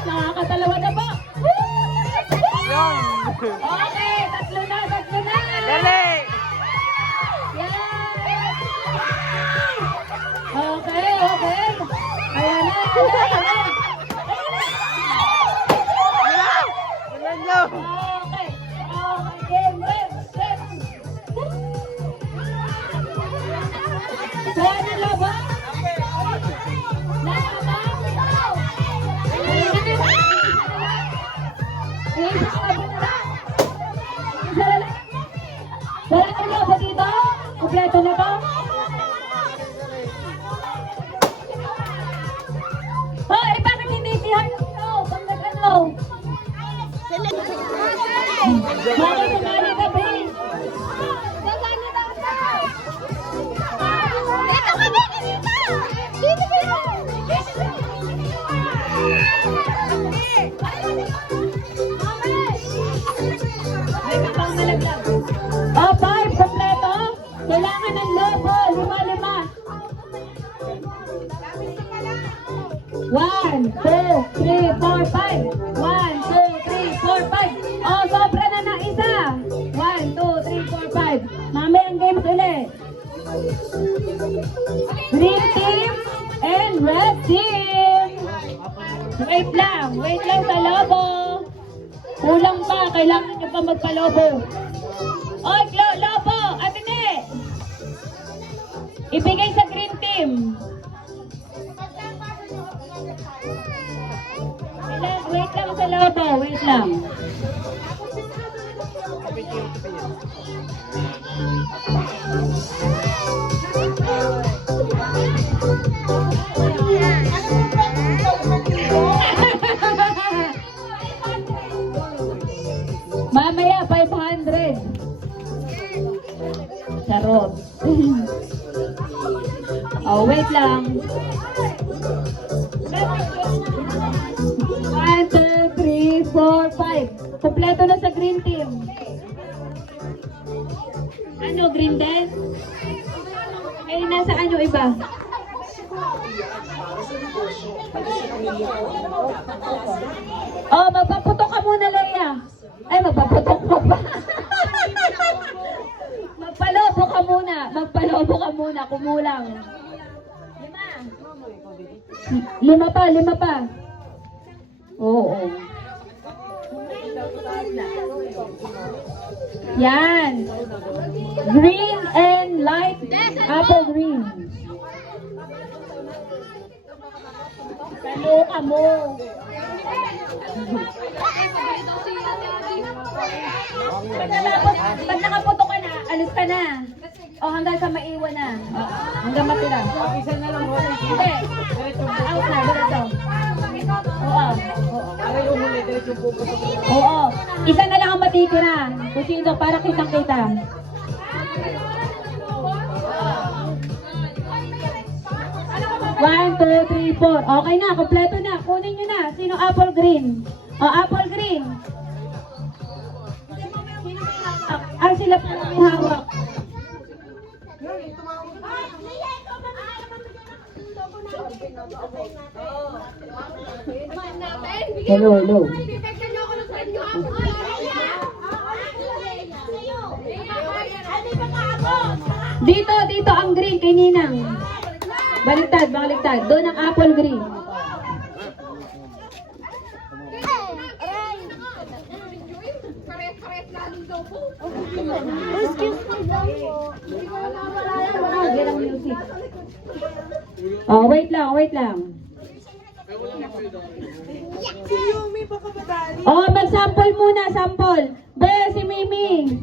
Nakakatalawa na po. Okay, tatlo na. Dali! Yes! Okay. Ayan na. Ilan nyo? Okay, game. Kaya na lobo? Wala na lobo dito? Kompleto na to? Hoy, bakit hindi si Heart ito? Pag nag-ano? Bakit sumali ka, babe? May kapang malaglag. Oh, 5, kompleto. Kailangan ng lobo. 5. 1, 2, 3, 4, 5. 1, 2, 3, 4, 5. Oh, sobra na ng isa. 1, 2, 3, 4, 5. Mamaya ang games ulit. Green team and red team. Wait lang sa lobo. Kulang pa, kailangan nyo pa magpalobo. Oy, lobo, Atene. Ibigay sa green team. Wait lang sa lobo, wait lang. Mamaya, 500. Charot. Oh, wait lang. 1, 2, 3, 4, 5. Kompleto na sa green team. Ano, green din? Eh, nasaan yung iba? Oh, magpaputok ka muna, Leia. Ay, magpaputok mo pa. Magpalobo ka muna, kumulang. 5 pa. Oo. Yan. Green and light apple green. Kaloka mo. Pag nakaputo ka na, alis ka na. O hanggang sa maiwan na. O, hanggang matira. Isa na lang. Hindi. Out na, diretso. Oo. Oo. Isa na lang ang matitira. Kung sino, para kitang-kita. One, two, three, four. Okay na, kompleto na. Kunin nyo na. Sino apple green? O, apple green. Ay, sila po may hawak. Hello. Dito ang green kay Ninang. Baliktad. Doon ang apple green. Oh, wait lang. Oh, mag-sample muna, sample. Be, si Mimi.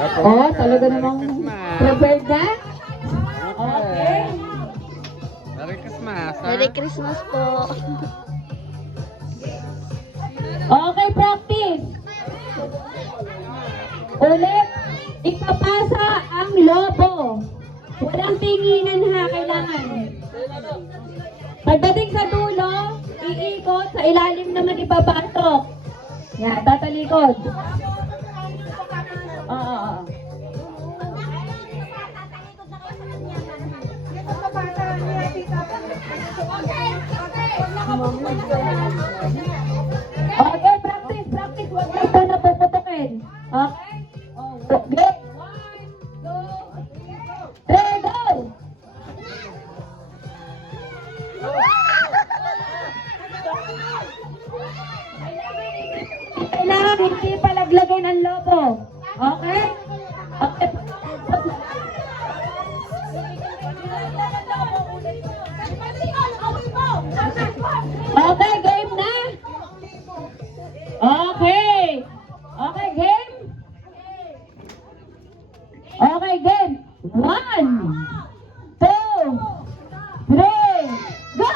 Oh, talaga namang prepared na? Okay. Merry Christmas, ha? Merry Christmas po. Okay, practice. Ulit, ipapasa ang lobo. Walang tinginan ha, kailangan. Pagdating sa dulo, iikot, sa ilalim naman ipapatok. Yan, tatalikod. Oo. Okay, practice. Huwag na ito napuputukin. Okay? Okay. 1, 2, 3, go! Kailangan hindi palaglagay ng lobo. Okay? Okay. Okay, game na? Okay. Okay, game? Okay, game. 1, 2, 3, go!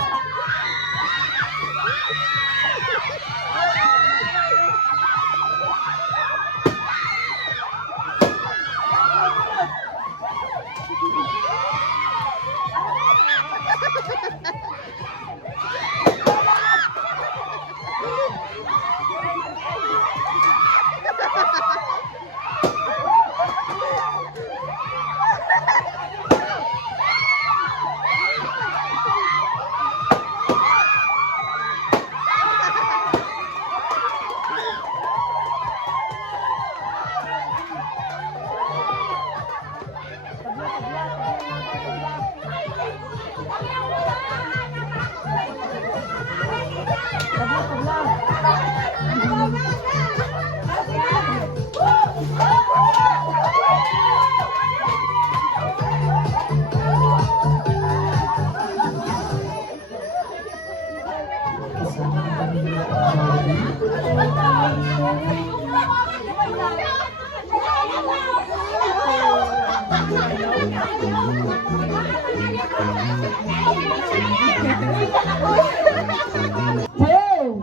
Two,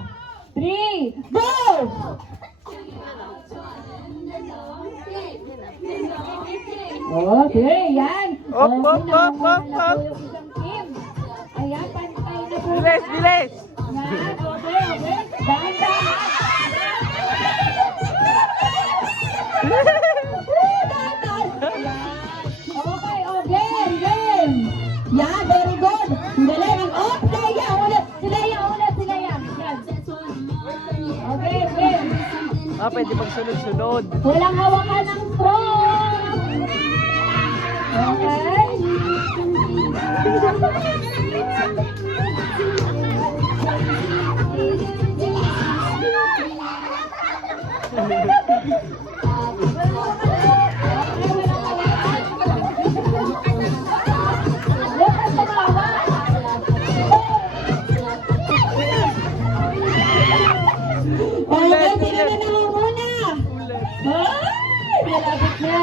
three, go! Okay, yan. Op, Okay, op, op, nangunguha op, na op. po yung isang team. Ayan, pantay na po. Bilis, bilis! Yan, okay. Dahan-dahan. Okay, game. Yan, very good. Ang galing. Oh, Leia, ulit. Si Leia. Yan. Okay, game. Ah, pwede magsunod-sunod. Walang hawakan ng straw. Okay. Okay, sino na nangunguna? Ay, malapit na.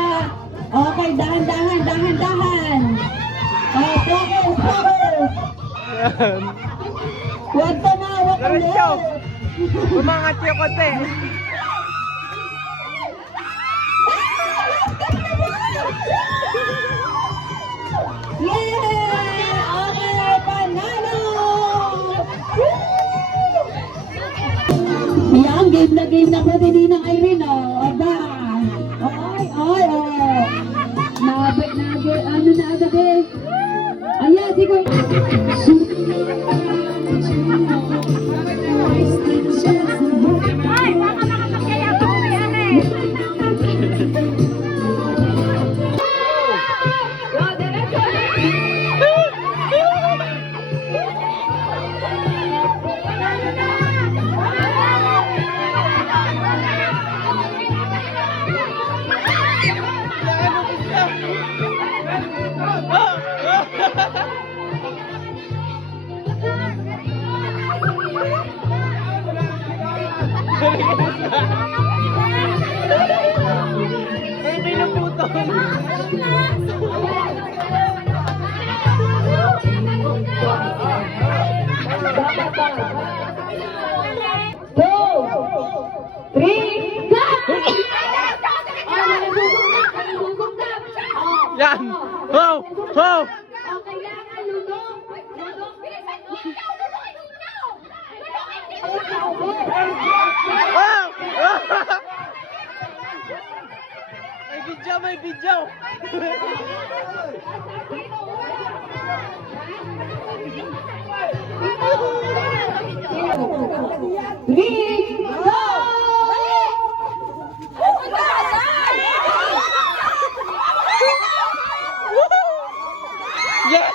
Okay, dahan-dahan. Focus. Huwag tumawag Diretso. ulit. Umangat yung konti. Yeah! Okay, panalo! Yan, game na po din ng Irene, oh. Aba. Ay. Ano na agad eh. Ayan, di ko. Ay, baka makapagkaya ko yan eh. Go, diretso. Ay, may Yan! Ho! Ho! Wow! May video, may video! Yes!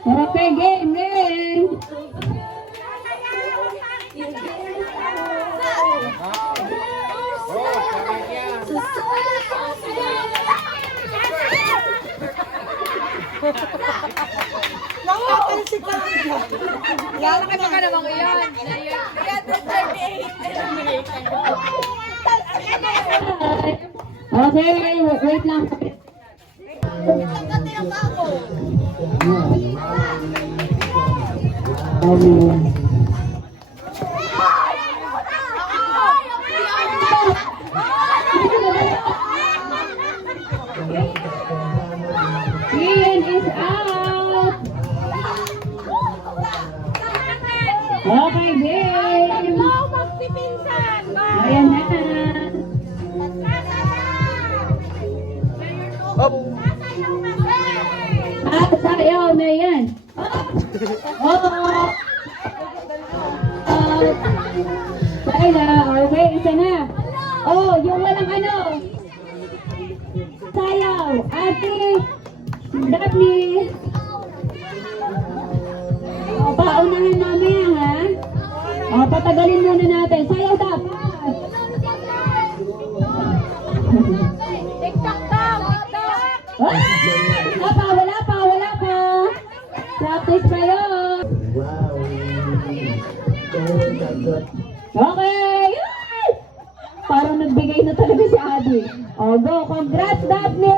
Okay, game. Lalaki ka naman ngayon. 338. Okay, wait lang. Ian is out. Okay, game. Ayan na. Hop! Sayaw na yan. Sayla, okay, isa na. Oh, yung walang ano. Sayaw, ate, Daphne. Oh, paunahin mamaya, ha? Oh, patagalin muna natin. Sayaw, dapat. TikTok daw. Wala pa. Practice pa yun. Okay. Yay! Parang nagbigay na talaga si Adi. Oh, go. Congrats, Daphne!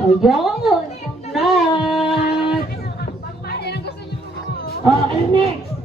Oh, yun. Congrats! Oh, ano next?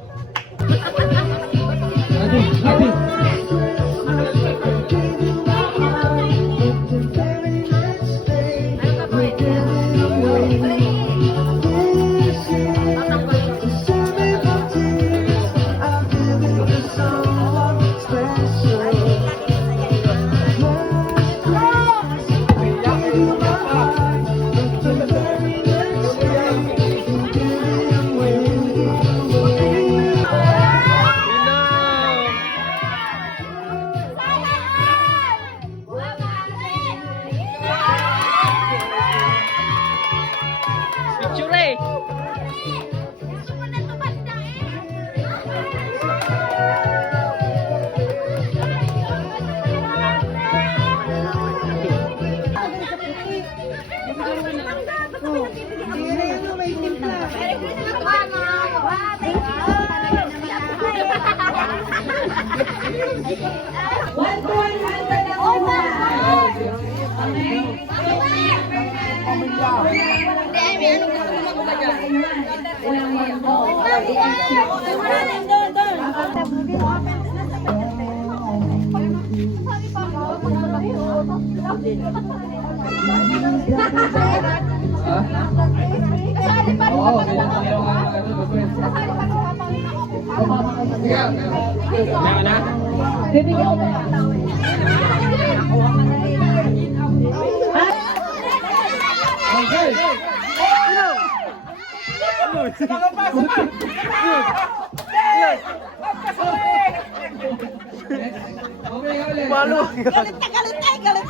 Malo. Galit na galit.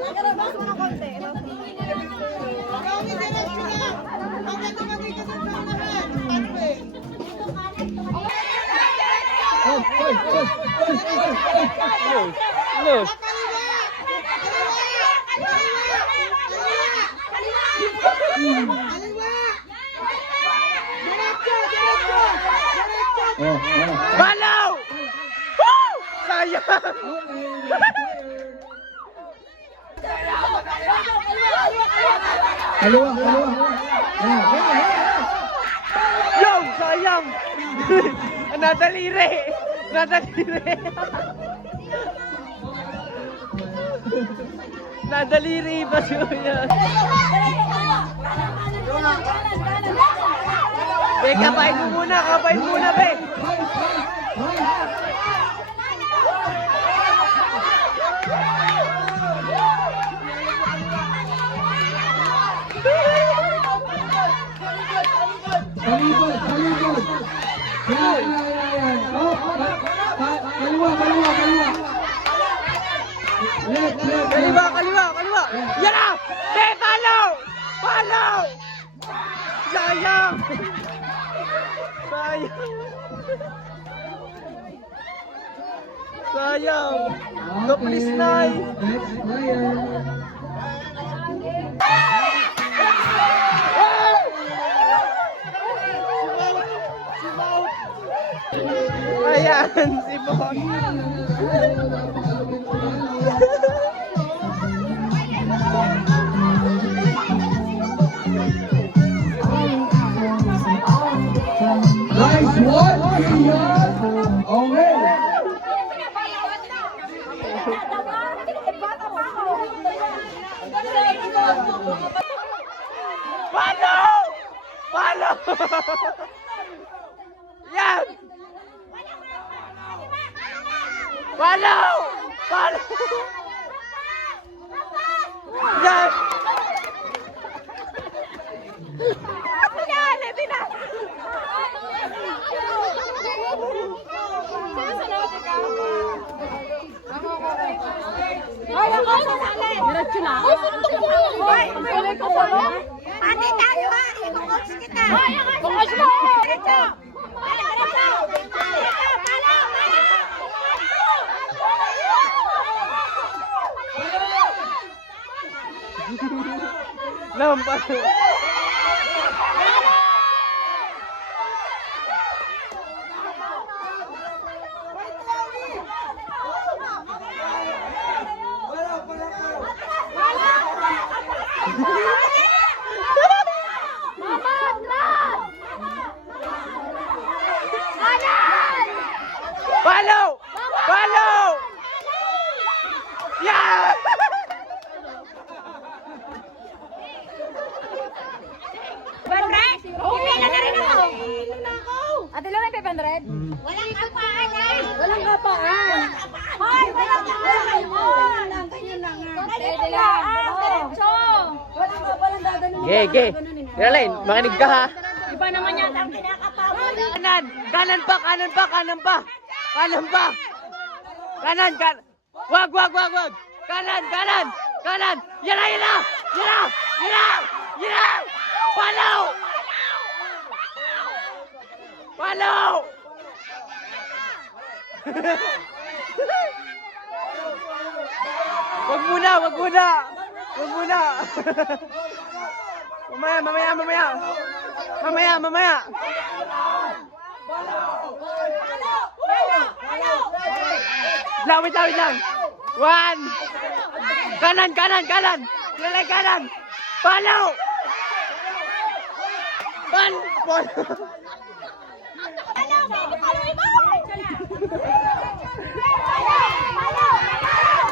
Nagarabas mo ng konti. Kami diretso na. Bakit tumagay ka sa unahan? Pathway. Los. Balaw! Woo! Sayang! Kaliwa. Yo! Sayang! Nadaliri! Nadaliri pa siya. Be, kapain mo muna, be! Palibot. Yan. Oh, kaliwa. Left. Kaliwa! Yan na! Be, follow! Sayang! Go please, Nay! Next player. Ayan, si Bon. Nice one, Ian. Okay. Follow! Yan! Follow! Yan! Diretso na. Ate tayo ha. I-coach kita. Coach mo! Diretso. Lampas. Follow! Yeah! Ate lang may 500? Walang kapaan eh. Walang kapaan. Hoy, walang kapaan. Ganyan lang nga. Pwede lang. Diretso. Walang gaganon. Ge. Caroline, makinig ka ha. Iba naman yan. Ang kinakapawal. Kanan pa. Kanan. Wag. Kanan. Yan na. Follow! Wag muna. Mamaya. Wait lang. One. Kanan. Kilala kanan. Follow.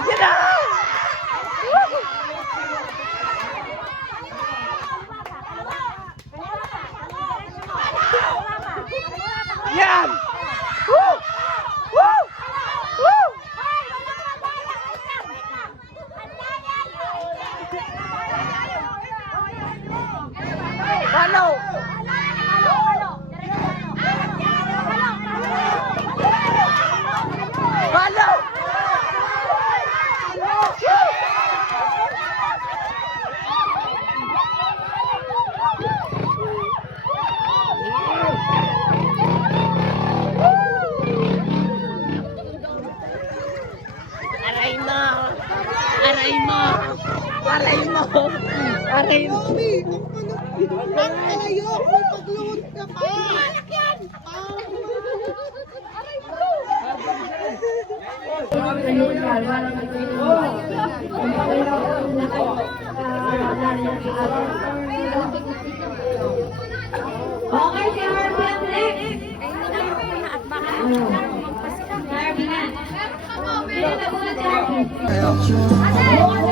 Get out! Yan! Woo! Woo! Woo! Follow! Follow! Aray mo! Mami, ang kalayo, may pagluhod ka pa. Okay, si Harvey ang next. Harvey na. Pila na muna si Harvey.